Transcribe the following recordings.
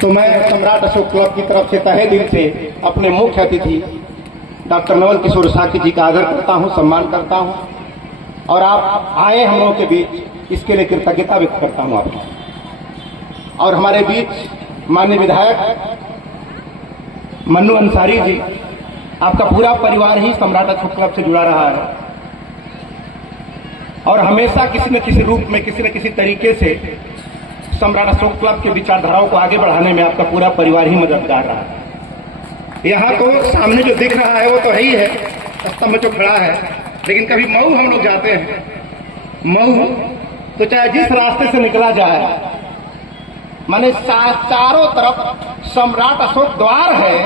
तो मैं सम्राट अशोक क्लब की तरफ से तहे दिल से अपने मुख्य अतिथि डॉक्टर नवल किशोर साकी जी का आदर करता हूं, सम्मान करता हूं और आप आए हम लोगों के बीच, इसके लिए कृतज्ञता व्यक्त करता हूं आपकी। और हमारे बीच माननीय विधायक मन्नू अंसारी जी, आपका पूरा परिवार ही सम्राट अशोक क्लब से जुड़ा रहा है और हमेशा किसी न किसी रूप में, किसी न किसी तरीके से सम्राट अशोक क्लब के विचारधाराओं को आगे बढ़ाने में आपका पूरा परिवार ही मददगार रहा है। यहाँ तो सामने जो दिख रहा है वो तो है ही है, स्तंभ में जो खड़ा है, लेकिन कभी मऊ हम लोग जाते हैं, मऊ तो चाहे जिस रास्ते से निकला जाए, माने चारों तरफ सम्राट अशोक द्वार है,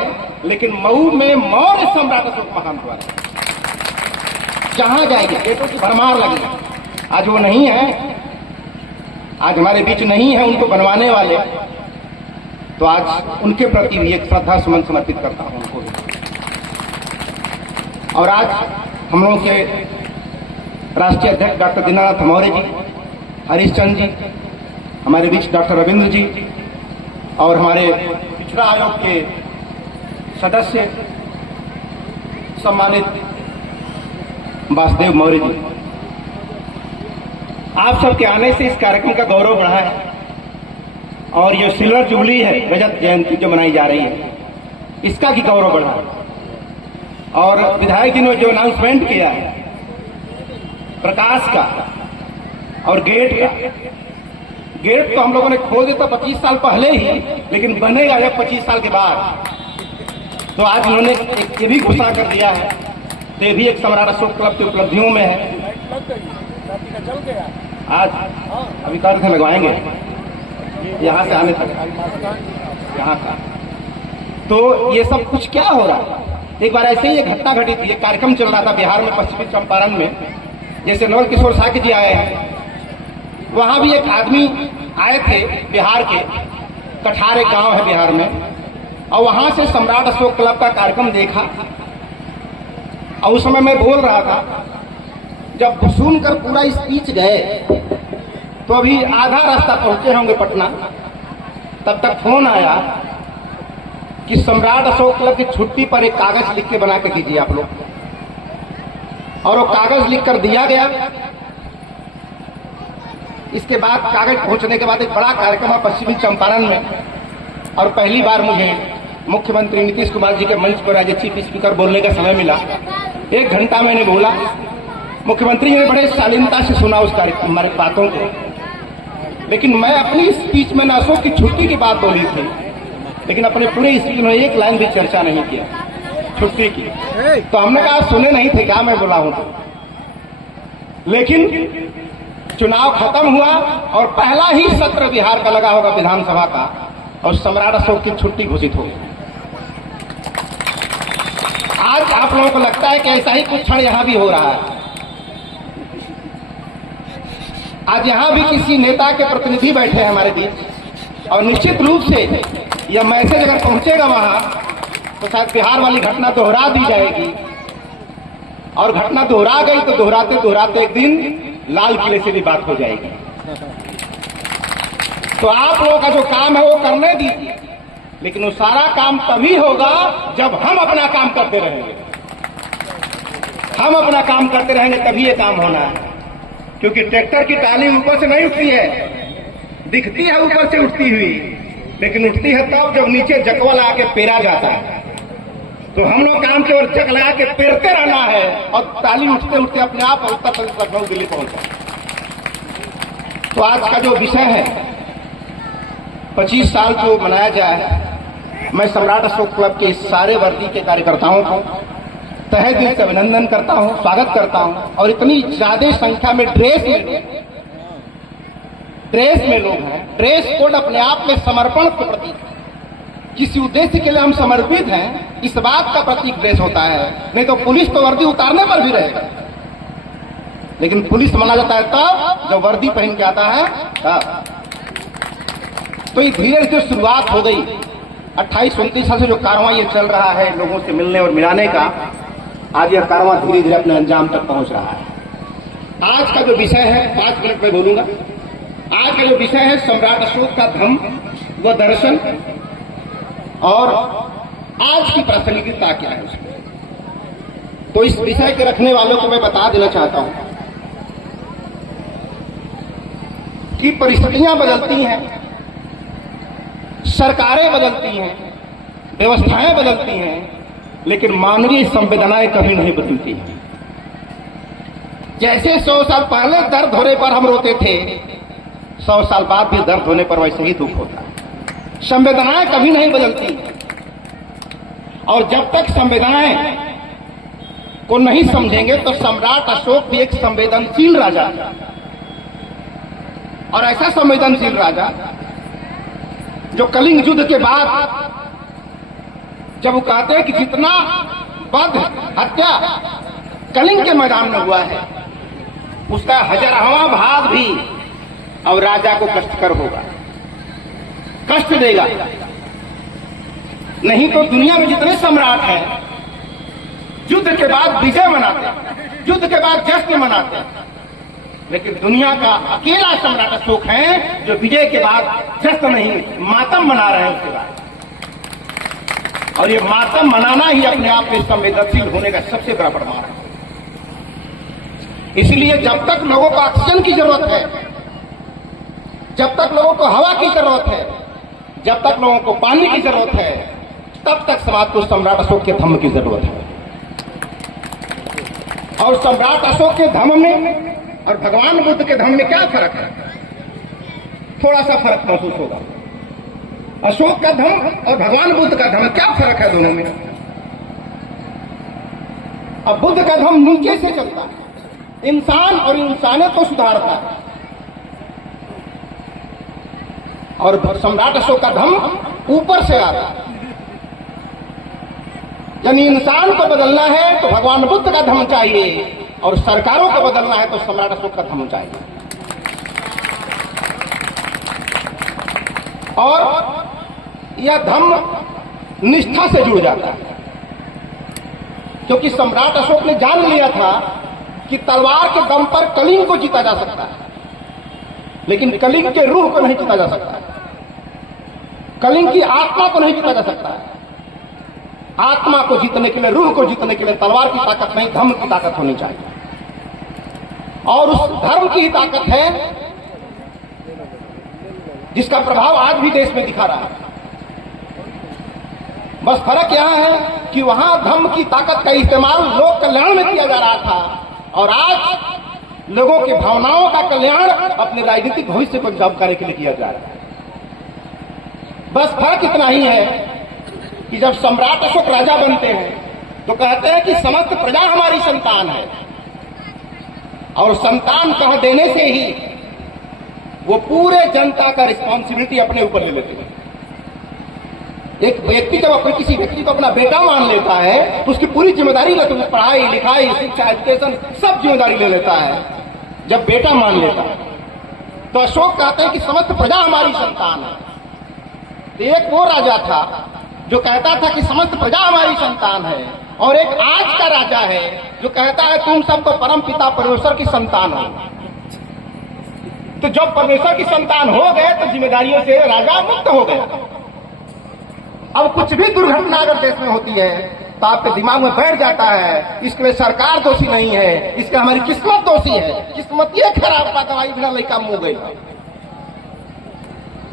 लेकिन मऊ में मौर्य सम्राट अशोक महान द्वार है। जहां जाएंगे गेटों की भरमार लगी। आज वो नहीं है, आज हमारे बीच नहीं है उनको बनवाने वाले, तो आज उनके प्रति भी एक श्रद्धा सुमन समर्पित करता हूं उनको भी। और आज हम लोगों के राष्ट्रीय अध्यक्ष डॉक्टर दीनानाथ मौर्य जी, हरीश चंद्र जी, हमारे बीच डॉक्टर रविंद्र जी और हमारे पिछड़ा आयोग के सदस्य सम्मानित वासुदेव मौर्य जी, आप सबके आने से इस कार्यक्रम का गौरव बढ़ा है और ये सिल्वर जुबली है, रजत जयंती जो मनाई जा रही है, इसका भी गौरव बढ़ा है। और विधायक जी ने जो अनाउंसमेंट किया है प्रकाश का और गेट का, गेट तो हम लोगों ने खोल दिया था 25 साल पहले ही, लेकिन बनेगा जब 25 साल के बाद। तो आज उन्होंने ये भी घोषणा कर दिया है, तो ये भी एक सम्राट अशोक क्लब की उपलब्धियों में है। आज अभी कार्य लगवाएंगे यहाँ से आने तक, यहाँ का। तो ये सब कुछ क्या हो रहा है? एक बार ऐसे ही एक घटना घटी थी, एक कार्यक्रम चल रहा था बिहार में, पश्चिमी चंपारण में, जैसे नवल किशोर साकी जी आए हैं, वहां भी एक आदमी आए थे बिहार के, कठार एक गांव है बिहार में, और वहां से सम्राट अशोक क्लब का कार्यक्रम देखा। और उस समय मैं बोल रहा था, जब सुनकर पूरा स्पीच गए तो अभी आधा रास्ता पहुंचे होंगे पटना, तब तक फोन आया कि सम्राट अशोक क्लब की छुट्टी पर एक कागज लिख के बना के दीजिए आप लोग। और वो कागज लिख कर दिया गया। इसके बाद कागज पहुंचने के बाद एक बड़ा कार्यक्रम है पश्चिमी चंपारण में, और पहली बार मुझे मुख्यमंत्री नीतीश कुमार जी के मंच पर आज चीफ स्पीकर बोलने का समय मिला। 1 घंटा मैंने बोला, मुख्यमंत्री ने बड़े शालीनता से सुना उस कार्यक्रम हमारे बातों को, लेकिन मैं अपनी स्पीच में न अशोक की छुट्टी की बात बोली थी, लेकिन अपने पूरे स्पीच में एक लाइन भी चर्चा नहीं किया छुट्टी की। तो हमने कहा सुने नहीं थे क्या मैं बोला हूं तो। लेकिन चुनाव खत्म हुआ और पहला ही सत्र बिहार का लगा होगा विधानसभा का, और सम्राट अशोक की छुट्टी घोषित हो गई। आज आप लोगों को लगता है कि ऐसा ही कुछ क्षण यहां भी हो रहा है। आज यहां भी किसी नेता के प्रतिनिधि बैठे हैं हमारे बीच, और निश्चित रूप से यह मैसेज अगर पहुंचेगा वहां, तो शायद बिहार वाली घटना दोहरा दी जाएगी, और घटना दोहरा गई तो दोहराते दोहराते एक दिन लाल किले से भी बात हो जाएगी। तो आप लोगों का जो काम है वो करने दीजिए, लेकिन वो सारा काम तभी होगा जब हम अपना काम करते रहेंगे। हम अपना काम करते रहेंगे तभी ये काम होना है, क्योंकि ट्रैक्टर की टाली ऊपर से नहीं उठती है, दिखती है ऊपर से उठती हुई, लेकिन उठती है तब जब नीचे जकवा लगा के पेरा जाता है। तो हम लोग काम के और जग लगा के पेरते रहना है, और टाली उठते उठते अपने आप उत्तर प्रदेश, लखनऊ, दिल्ली पहुंचा। तो आज का जो विषय है 25 साल जो मनाया जाए, मैं सम्राट अशोक क्लब के सारे वर्दी के कार्यकर्ताओं को तहे दिल से अभिनंदन करता हूं, स्वागत करता हूं। और इतनी ज्यादा संख्या में ड्रेस में लोग हैं। ड्रेस कोड अपने आप में समर्पण के प्रतीक है। किसी उद्देश्य के लिए हम समर्पित हैं, इस बात का प्रतीक ड्रेस होता है। नहीं तो पुलिस तो वर्दी उतारने पर भी रहेगा, लेकिन पुलिस माना जाता है तब जब वर्दी पहन के आता है तब। तो ये धीरे धीरे शुरुआत हो गई। 28-29 साल से जो कारवां ये चल रहा है लोगों से मिलने और मिलाने का, आज यह कारवां धीरे धीरे अपने अंजाम तक पहुंच रहा है। आज का जो विषय है, 5 मिनट में बोलूंगा। आज का जो विषय है सम्राट अशोक का धम्म वह दर्शन और आज की प्रासंगिकता क्या है उसमें। तो इस विषय के रखने वालों को मैं बता देना चाहता हूं कि परिस्थितियां बदलती हैं, सरकारें बदलती हैं, व्यवस्थाएं बदलती हैं, लेकिन मानवीय संवेदनाएं कभी नहीं बदलती हैं। जैसे 100 साल पहले दर्द होने पर हम रोते थे, 100 साल बाद भी दर्द होने पर वैसे ही दुख होता है। संवेदनाएं कभी नहीं बदलती, और जब तक संवेदनाएं को नहीं समझेंगे तो सम्राट अशोक भी एक संवेदनशील राजा था, और ऐसा संवेदनशील राजा जो कलिंग युद्ध के बाद जब वो कहते हैं कि जितना वध हत्या कलिंग के मैदान में हुआ है, उसका 1000वां भाग भी अब राजा को कष्टकर होगा, कष्ट देगा। नहीं तो दुनिया में जितने सम्राट हैं युद्ध के बाद विजय मनाते हैं, युद्ध के बाद जश्न मनाते हैं, लेकिन दुनिया का अकेला सम्राट अशोक है जो विजय के बाद जश्न नहीं, मातम मना रहे हैं उसके बाद। और ये मातम मनाना ही अपने आप में संवेदनशील होने का सबसे बड़ा प्रमाण है। इसलिए जब तक लोगों को ऑक्सीजन की जरूरत है, जब तक लोगों को हवा की जरूरत है, जब तक लोगों को पानी की जरूरत है, तब तक समाज को सम्राट अशोक के धम्म की जरूरत है। और सम्राट अशोक के धम्म में और भगवान बुद्ध के धम्म में क्या फर्क है? थोड़ा सा फर्क महसूस होगा। अशोक का धम्म और भगवान बुद्ध का धम्म, क्या फर्क है दोनों में? अब बुद्ध का धम्म नीचे से चलता है, इंसान और इंसानियत को सुधारता है, और सम्राट अशोक का धम्म ऊपर से आता है। यानी इंसान को बदलना है तो भगवान बुद्ध का धम्म चाहिए, और सरकारों को बदलना है तो सम्राट अशोक का धम्म चाहिए। और यह धम्म निष्ठा से जुड़ जाता है, क्योंकि सम्राट अशोक ने जान लिया था कि तलवार के दम पर कलिंग को जीता जा सकता है, लेकिन कलिंग के रूह को नहीं जीता जा सकता, कलिंग की आत्मा को नहीं जीता जा सकता। आत्मा को जीतने के लिए, रूह को जीतने के लिए तलवार की ताकत नहीं, धम्म की ताकत होनी चाहिए। और उस धर्म की ही ताकत है जिसका प्रभाव आज भी देश में दिखा रहा है। बस फर्क यहां है कि वहां धर्म की ताकत का इस्तेमाल लोक कल्याण में किया जा रहा था, और आज लोगों की भावनाओं का कल्याण अपने राजनीतिक भविष्य को जब करने के लिए किया जा रहा है। बस फर्क इतना ही है कि जब सम्राट अशोक राजा बनते हैं तो कहते हैं कि समस्त प्रजा हमारी संतान है, और संतान कह देने से ही वो पूरे जनता का रिस्पॉन्सिबिलिटी अपने ऊपर ले लेते हैं। एक व्यक्ति जब अपने किसी व्यक्ति को अपना बेटा मान लेता है तो उसकी पूरी जिम्मेदारी लेता है, पढ़ाई लिखाई शिक्षा एजुकेशन सब जिम्मेदारी ले लेता है जब बेटा मान लेता है। तो अशोक कहते हैं कि समस्त प्रजा हमारी संतान है। तो एक वो राजा था जो कहता था कि समस्त प्रजा हमारी संतान है, और एक आज का राजा है जो कहता है तुम सब तो परम पिता परमेश्वर की संतान हो। तो जब परमेश्वर की संतान हो गए तो जिम्मेदारियों से राजा मुक्त हो गया। अब कुछ भी दुर्घटना अगर देश में होती है तो आपके दिमाग में बैठ जाता है इसके लिए सरकार दोषी नहीं है, इसके हमारी किस्मत दोषी है, किस्मत ये खराब बा, दवाई बिना लड़का मुंह गई।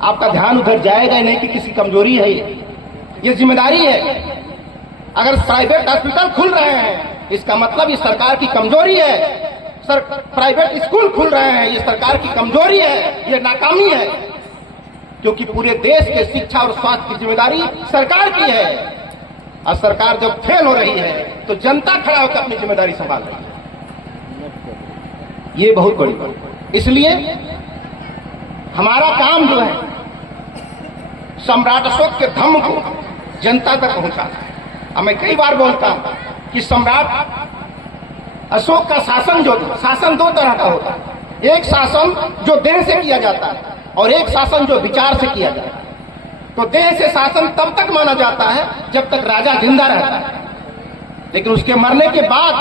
आपका ध्यान उधर जाएगा नहीं कि किसी कमजोरी है, ये जिम्मेदारी है। अगर प्राइवेट हॉस्पिटल खुल रहे हैं इसका मतलब ये सरकार की कमजोरी है, प्राइवेट स्कूल खुल रहे हैं ये सरकार की कमजोरी है, ये नाकामी है, क्योंकि पूरे देश के शिक्षा और स्वास्थ्य की जिम्मेदारी सरकार की है। और सरकार जब फेल हो रही है तो जनता खड़ा होकर अपनी जिम्मेदारी संभाल रही है। ये बहुत बड़ी बात। इसलिए हमारा काम जो है सम्राट अशोक के धम्म को जनता तक पहुंचाना है। अब मैं कई बार बोलता हूं कि सम्राट अशोक का शासन जो था, शासन दो तरह का होता है। एक शासन जो देह से किया जाता है और एक शासन जो विचार से किया जाता है। तो देह से शासन तब तक माना जाता है जब तक राजा जिंदा रहता है, लेकिन उसके मरने के बाद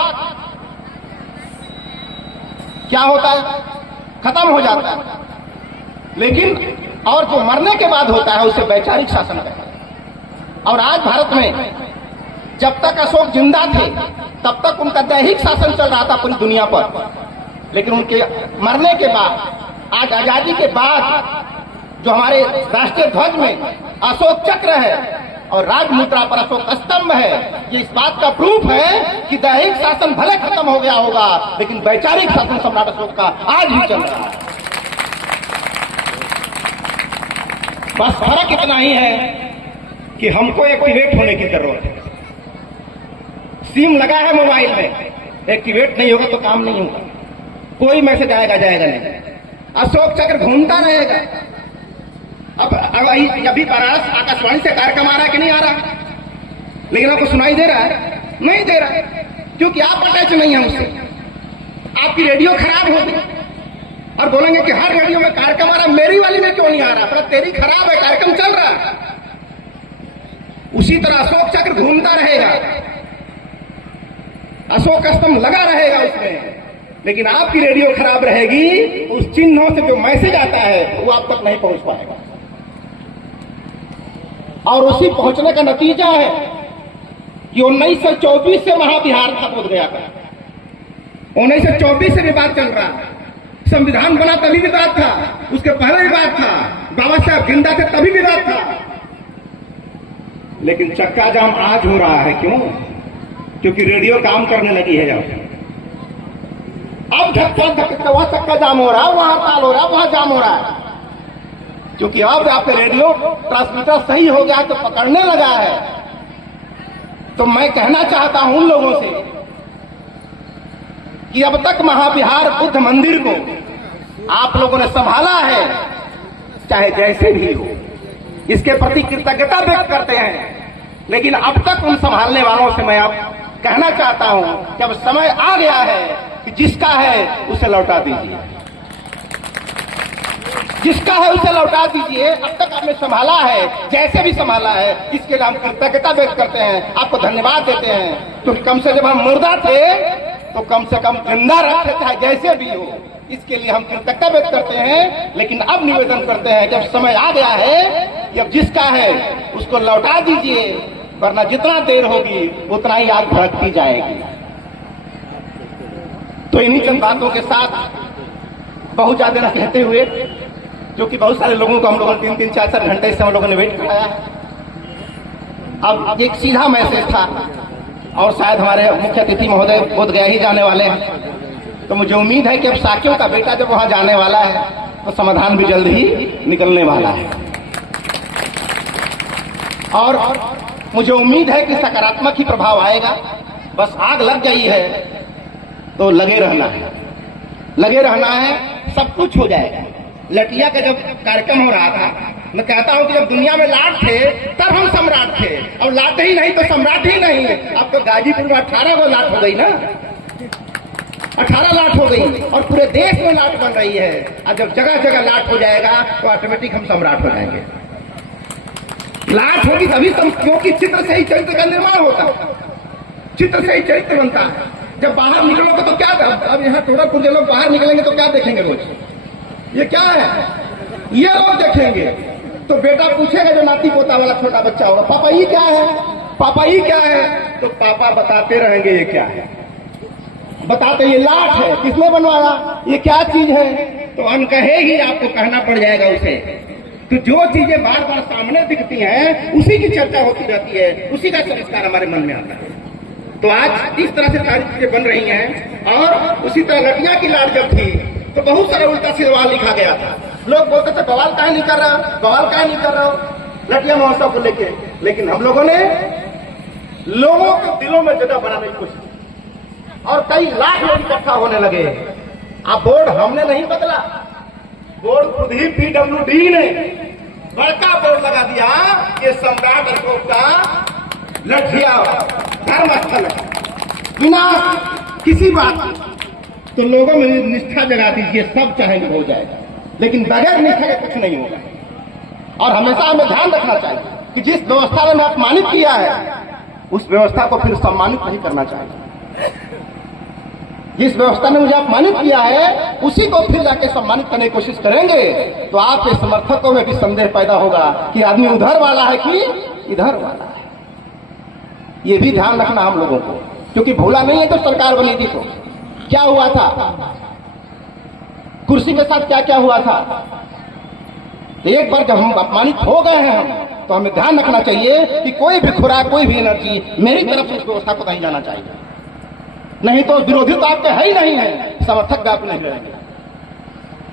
क्या होता है, खत्म हो जाता है। लेकिन और जो मरने के बाद होता है उसे वैचारिक शासन कहते हैं। और आज भारत में जब तक अशोक जिंदा थे तब तक उनका दैहिक शासन चल रहा था पूरी दुनिया पर, लेकिन उनके मरने के बाद, आज आजादी के बाद, जो हमारे राष्ट्रीय ध्वज में अशोक चक्र है और राज मुद्रा पर अशोक स्तंभ है, ये इस बात का प्रूफ है कि दैहिक शासन भले खत्म हो गया होगा लेकिन वैचारिक शासन सम्राट अशोक का आज भी चल रहा है। बस फर्क इतना ही है कि हमको एक्टिवेट होने की जरूरत है। सिम लगा है मोबाइल में, एक्टिवेट नहीं होगा तो काम नहीं होगा, कोई मैसेज आएगा जाएगा नहीं, अशोक चक्र घूमता रहेगा। अब अभी पास आकाशवाणी से कार्यक्रम आ रहा है कि नहीं आ रहा, लेकिन आपको सुनाई दे रहा है? नहीं दे रहा है, क्योंकि आप अटैच नहीं है उससे। आपकी रेडियो खराब होगी और बोलेंगे कि हर रेडियो में कार्यक्रम आ रहा, मेरी वाली में क्यों नहीं आ रहा? पर तेरी खराब है, कार्यक्रम चल रहा है। उसी तरह अशोक चक्र घूमता रहेगा, अशोक स्तंभ लगा रहेगा उसमें, लेकिन आपकी रेडियो खराब रहेगी, उस चिन्हों से जो मैसेज आता है वो आप तक नहीं पहुंच पाएगा। और उसी पहुंचने का नतीजा है कि 1924 से महाबिहार था बोध गया का। 1924 से विवाद चल रहा है, संविधान बना तभी विवाद था, उसके पहले विवाद था, बाबा साहब जिंदा थे तभी विवाद था। लेकिन चक्का जाम आज हो रहा है, क्यों? क्योंकि रेडियो काम करने लगी है। जब अब धक्का वहां चक्का जाम हो रहा है, वहां हड़ताल हो रहा है, वहां जाम हो रहा है, क्योंकि अब आपके रेडियो ट्रांसमीटर सही हो गया तो पकड़ने लगा है। तो मैं कहना चाहता हूं उन लोगों से कि अब तक महाबिहार बुद्ध मंदिर को आप लोगों ने संभाला है, चाहे जैसे भी हो, इसके प्रति कृतज्ञता व्यक्त करते हैं। लेकिन अब तक उन संभालने वालों से मैं आप कहना चाहता हूं कि अब समय आ गया है कि जिसका है उसे लौटा दीजिए, जिसका है उसे लौटा दीजिए। अब तक आपने संभाला है, जैसे भी संभाला है, इसके लिए हम कृतज्ञता व्यक्त करते हैं, आपको धन्यवाद देते हैं। क्योंकि कम से जब हम मुर्दा थे तो कम से कम जिंदा रखे, चाहे जैसे भी हो, इसके लिए हम कृतज्ञता व्यक्त करते हैं। लेकिन अब निवेदन करते हैं, जब समय आ गया है कि अब जिसका है उसको लौटा दीजिए, वरना जितना देर होगी उतना ही आग भड़कती जाएगी। तो इन्हीं चंद बातों के साथ बहुत ज्यादा न कहते हुए, जो कि बहुत सारे लोगों को हम लोगों ने 3-3, 4-4 घंटे से हम लोगों ने वेट कराया है, अब एक सीधा मैसेज था और शायद हमारे मुख्य अतिथि महोदय बोध गया ही जाने वाले हैं। तो मुझे उम्मीद है कि अब साकियों का बेटा जब वहां जाने वाला है तो समाधान भी जल्द ही निकलने वाला है। और मुझे उम्मीद है कि सकारात्मक ही प्रभाव आएगा। बस आग लग गई है तो लगे रहना है, लगे रहना है, सब कुछ हो जाएगा। लटिया का जब कार्यक्रम हो रहा था, मैं कहता हूं कि जब दुनिया में लाट थे तब हम सम्राट थे, अब लाट ही नहीं तो सम्राट ही नहीं। अब तो गाजीपुर में 18 को लाट हो गई ना, 18 लाट हो गई और पूरे देश में लाट बन रही है। और जब जगह जगह लाट हो जाएगा तो ऑटोमेटिक हम सम्राट हो जाएंगे। लाट होगी तभी, क्योंकि चित्र से ही चरित्र का निर्माण होता है, चित्र से ही चरित्र बनता है। जब बाहर निकलोगे तो क्या, अब यहाँ थोड़ा कुछ लोग बाहर निकलेंगे तो क्या देखेंगे? रोज ये क्या है, ये लोग देखेंगे तो बेटा पूछेगा, जो नाती पोता वाला छोटा बच्चा होगा, पापा ये क्या है, पापा ये क्या है? तो पापा बताते रहेंगे ये क्या है, बताते ये लाट है, किसने बनवाया, ये क्या चीज है? तो अनकहे ही आपको कहना पड़ जाएगा उसे। तो जो चीजें बार बार सामने दिखती हैं उसी की चर्चा होती रहती है, उसी का संस्कार हमारे मन में आता है। तो आज इस तरह से सारी चीजें बन रही हैं। और उसी तरह लटिया की लाट जब थी तो बहुत सारा उल्टा सीधा लिखा गया था। लोग बोलते थे बवाल काहे नहीं कर रहा, बवाल काहे नहीं कर रहा हो लटिया महोत्सव को लेके। लेकिन हम लोगों ने लोगों के दिलों में जगह बनाने की कोशिश की और कई लाख लोग इकट्ठा होने लगे। अब बोर्ड हमने नहीं बदला, बोर्ड खुद ही PWD ने बड़का बोर्ड लगा दिया, ये सम्राट अशोक का लठिया धर्म स्थल है, बिना किसी बात की। तो लोगों में निष्ठा जगा दीजिए, सब चाहेंगे हो जाएगा, लेकिन बगैर निष्ठा के कुछ नहीं होगा। और हमेशा हमें ध्यान रखना चाहिए कि जिस व्यवस्था ने हमें अपमानित किया है उस व्यवस्था को फिर सम्मानित नहीं करना चाहिए। जिस व्यवस्था ने मुझे अपमानित किया है उसी को फिर जाके सम्मानित करने की कोशिश करेंगे तो आपके समर्थकों में भी संदेह पैदा होगा कि आदमी उधर वाला है कि इधर वाला है। ये भी ध्यान रखना हम लोगों को, क्योंकि भूला नहीं है तो सरकार बनी थी तो क्या हुआ था, कुर्सी के साथ क्या क्या हुआ था। एक बार जब हम अपमानित हो गए हैं हम, तो हमें ध्यान रखना चाहिए कि कोई भी खुराक कोई भी एनर्जी मेरी तरफ से उस व्यवस्था को नहीं जाना चाहिए, नहीं तो विरोधी तो आपके है ही नहीं है, समर्थक भी आप नहीं रहेंगे।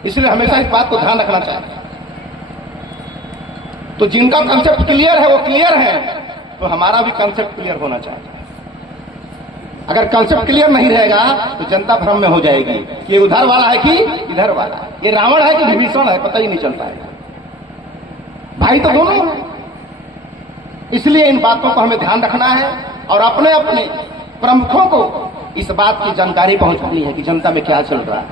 इसलिए हमेशा इस बात को ध्यान रखना चाहिए। तो जिनका कंसेप्ट क्लियर है वो क्लियर है, तो हमारा भी कंसेप्ट क्लियर होना चाहिए। अगर कंसेप्ट क्लियर नहीं रहेगा तो जनता भ्रम में हो जाएगी कि ये उधर वाला है कि इधर वाला है, ये रावण है कि विभीषण है, पता ही नहीं चलता है। भाई तो दोनों हैं। इसलिए इन बातों को हमें ध्यान रखना है और अपने अपने प्रमुखों को इस बात की जानकारी पहुंचानी है कि जनता में क्या चल रहा है,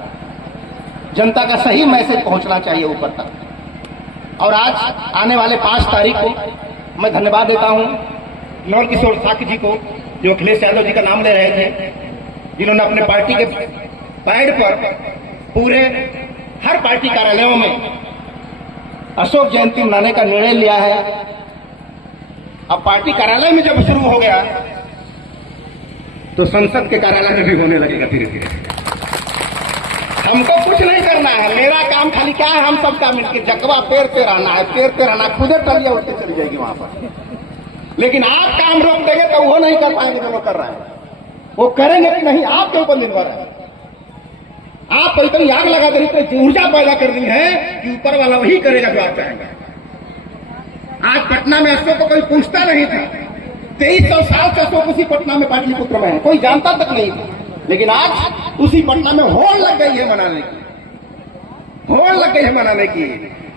जनता का सही मैसेज पहुंचना चाहिए ऊपर तक। और आज आने वाले 5 तारीख को मैं धन्यवाद देता हूं नवल किशोर साकी जी को, जो अखिलेश यादव जी का नाम ले रहे थे, जिन्होंने अपने पार्टी के पैड पर पूरे हर पार्टी कार्यालयों में अशोक जयंती मनाने का निर्णय लिया है। अब पार्टी कार्यालय में जब शुरू हो गया तो संसद के कार्यालय में भी होने लगेगा धीरे धीरे। हमको कुछ नहीं करना है, मेरा काम खाली क्या है, हम सबका मिलकर जकवा पेरते रहना है, पेरते रहना, खुदे टलिया उठ के चली जाएगी वहां पर। लेकिन आप काम रोक देंगे तो वो नहीं कर पाएंगे जो लोग कर रहे हैं, वो करेंगे कि नहीं आपके ऊपर निर्भर है। आप इतनी आग लगा दें, इतनी ऊर्जा पैदा कर दी है कि ऊपर वाला वही करेगा जो आप चाहेंगे। आज पटना में अशोक को कोई पूछता नहीं था, 2300 साल से अशोक उसी पटना में पाटलिपुत्र में है, कोई जानता तक नहीं था। लेकिन आज उसी पटना में होड़ लग गई है मनाने की, होड़ लग गई है मनाने की।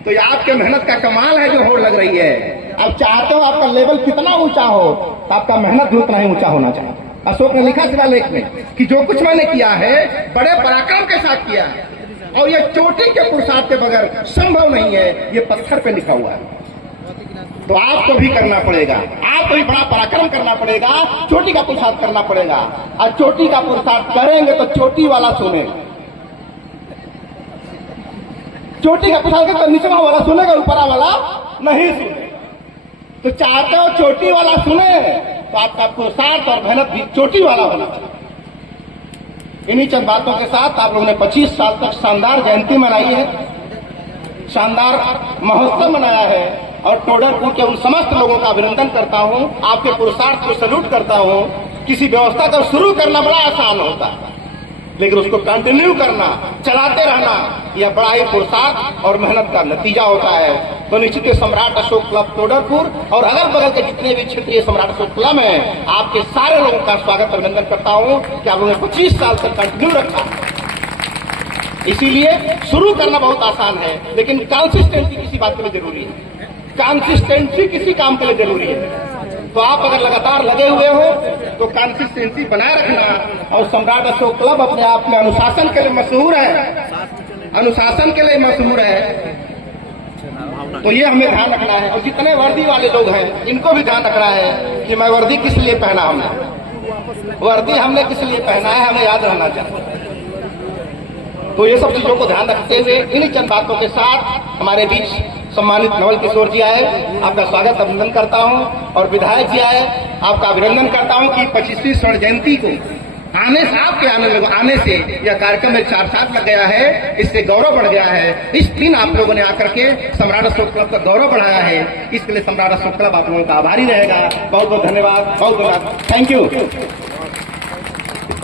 तो ये आपके मेहनत का कमाल है जो होड़ लग रही है। अब चाहते हो आपका लेवल कितना ऊंचा हो तो आपका मेहनत भी उतना ही ऊंचा होना चाहिए। अशोक ने लिखा शिलालेख में कि जो कुछ मैंने किया है बड़े पराक्रम के साथ किया है, और ये चोटी के पुरुषार्थ के बगैर संभव नहीं है, ये पत्थर पे लिखा हुआ है। तो आपको भी करना पड़ेगा, आपको भी बड़ा पराक्रम करना पड़ेगा, चोटी का पुरुषार्थ करना पड़ेगा। और चोटी का पुरुषार्थ करेंगे तो चोटी वाला सुनेगा, चोटी का पुरुषार्थ तो निचला वाला सुनेगा, ऊपरा वाला नहीं सुने। तो चाहते हो चोटी वाला सुने तो आपका पुरुषार्थ और मेहनत भी चोटी वाला होना चाहिए। इन्हीं चंद बातों के साथ आप लोगों ने 25 साल तक शानदार जयंती मनाई है, शानदार महोत्सव मनाया है, और टोडरपुर के उन समस्त लोगों का अभिनंदन करता हूं, आपके पुरुषार्थ को सैल्यूट करता हूं। किसी व्यवस्था को शुरू करना बड़ा आसान होता है, लेकिन उसको कंटिन्यू करना, चलाते रहना, यह बड़ा ही पुरुषार्थ और मेहनत का नतीजा होता है। तो निश्चित ही सम्राट अशोक क्लब टोडरपुर और अगल बगल के जितने भी क्षेत्रीय सम्राट अशोक क्लब हैं, आपके सारे लोगों का स्वागत अभिनंदन करता हूं कि आप लोगों ने 25 साल तक कंटिन्यू रखा। इसीलिए शुरू करना बहुत आसान है, लेकिन कंसिस्टेंसी किसी बात के लिए जरूरी है, कंसिस्टेंसी किसी काम के लिए जरूरी है। तो आप अगर लगातार लगे हुए हो तो कंसिस्टेंसी बनाए रखना। और सम्राट अशोक क्लब अपने आप में अनुशासन के लिए मशहूर है, अनुशासन के लिए मशहूर है। तो ये हमें ध्यान रखना है। और जितने वर्दी वाले लोग हैं इनको भी ध्यान रखना है कि मैं वर्दी किस लिए पहना, हमने वर्दी हमने किस लिए पहना है, हमें याद रहना चाहिए। तो ये सब चीजों को ध्यान रखते हुए इन्हीं चंद बातों के साथ हमारे बीच सम्मानित नवल किशोर जी आए, आपका स्वागत अभिनंदन करता हूं। और विधायक जी आए, आपका अभिनंदन करता हूं कि 25वीं स्वर्ण जयंती को आने से यह कार्यक्रम एक साथ लग गया है, इससे गौरव बढ़ गया है। इस दिन आप लोगों ने आकर के सम्राट अशोक क्लब का गौरव बढ़ाया है, इसके लिए सम्राट अशोक क्लब आप लोगों का आभारी रहेगा। बहुत बहुत धन्यवाद, बहुत बहुत थैंक यू।